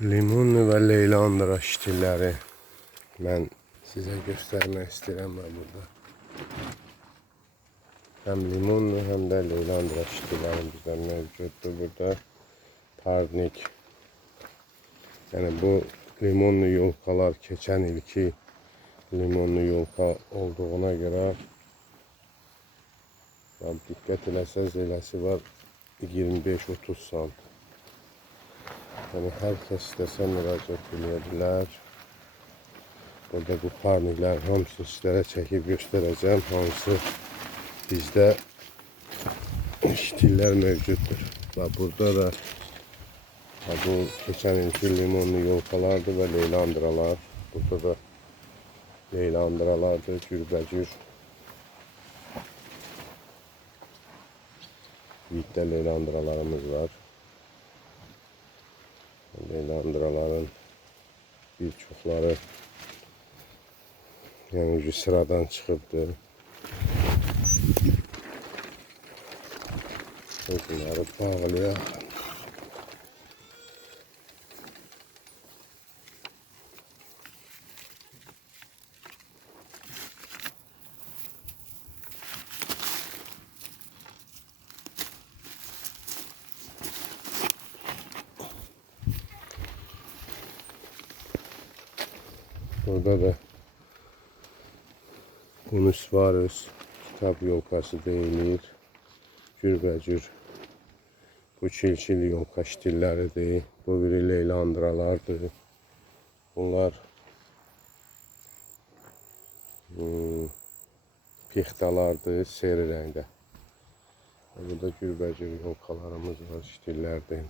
Limonlu və Leylandra ştilləri mən sizə göstərmək istəyirəm burada. Həm limonlu, həm də Leylandra ştilləri bizdə mövcuddur burada. Parnik. Yəni bu limonlu yolkalar keçən ilki limonlu yolka olduğuna görə diqqət eləsəz eləsi var 25-30 sant. Yəni hər kəs istəsə müraciət edə bilər. Burada bu parniklər hamısını sizlərə çəkib göstərəcəm. Hansı bizdə ştillər mövcuddur. Və burada da bu keçən ilki limonlu yolkalardır və Leylandralar. Burada da Leylandralardır, cürbəcür. Viddə Leylandralarımız var. Leylandraların bir çoxları yəni sıradan çıxıbdır. Bunları bağlayaq. Burada da Unusvarus kitab yolkası deyilir. Cürbəcür bu çil-çil yolka ştilləridir. Bu biri Leylandralardır. Bunlar pixtalardır, seri rəngdə. Burada cürbəcür yolkalarımız var, ştillərdir.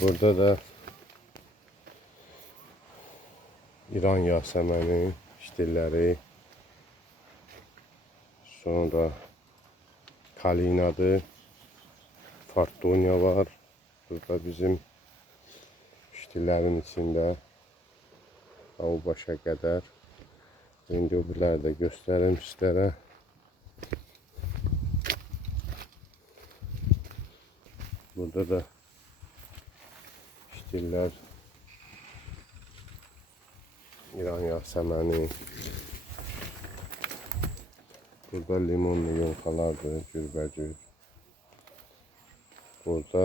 Burada da İran yasəməni ştilləri, sonra Kalinadır, Fartonia var. Burada bizim ştillərin içində o başa qədər. İndi o birləri də göstərim sizlərə. Burada da ştillər İran yasəməni. Burada limonlu yolkalardır, cürbəcür. Burada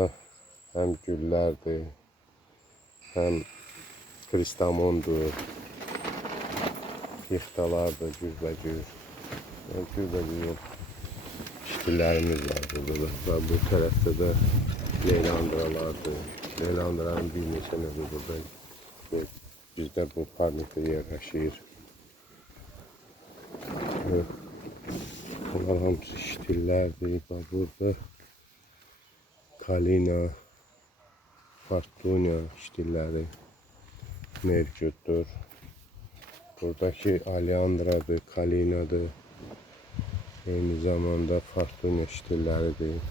həm güllərdir, həm kristamondur, pixtalardır, cürbəcür. Cürbəcür ştillərimiz var burada da. Və bu tərəfdə də Leylandralardır. Leylandranın bir neçə növü burada. Bizdə bu parnikdə yerləşir. Bunlar hamısı ştillərdir. Burada Kalina, Fartonia ştilləri mövcuddur. Buradakı Aleandradır, Kalinadır. Eyni zamanda Fartonia ştilləridir.